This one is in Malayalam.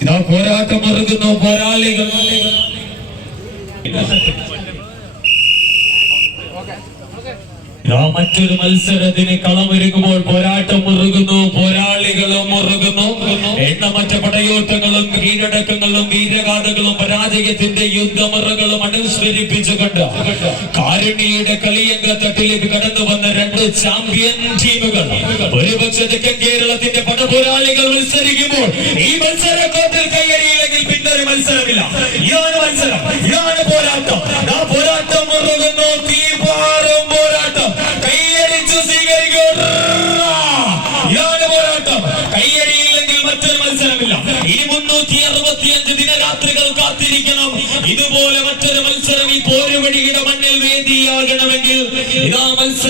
ഇതാ പോരാട്ടം മറുകുന്നു പോരാളികൾ. ഇതാ മറ്റൊരു മത്സരത്തിന് കളമൊരുക്കുമ്പോൾ പോരാട്ടം മുറുകുന്നു എണ്ണമറ്റ പടയോട്ടങ്ങളും കീഴടക്കങ്ങളും വീരഗാഥകളും പരാജയത്തിന്റെ യുദ്ധമുറകളും അനുസ്മരിപ്പിച്ചുകൊണ്ട് കാരുണ്യയുടെ കളിയങ്ക തട്ടിലേക്ക് കടന്നു വന്ന രണ്ട് ചാമ്പ്യൻ ടീമുകൾ. ഒരുപക്ഷെ തെക്കൻ കേരളത്തിന്റെ പടപോരാളികൾ മത്സരിക്കുമ്പോൾ ഈ മത്സര കോട്ടിൽ പിന്നെ പിന്നൊരു മത്സരമില്ല. ഇതാണ് മത്സരം. ഇതാണ് പോരാട്ടം. പോരാട്ടം മുറുകുന്നു തീപാറും പോരാട്ടം. കയ്യടിച്ചു സ്വീകരിക്കും. ഇതാണ് പോരാട്ടം. കയ്യടിയില്ലെങ്കിൽ ഇനി മുന്നൂറ്റി അറുപത്തിയഞ്ച് ദിനരാത്രികൾ കാത്തിരിക്കണം. ഇതുപോലെ മറ്റൊരു മത്സരം ഈ പോരുവഴിയുടെ മണ്ണിൽ വേദിയാകണമെങ്കിൽ ഇതാ മത്സരം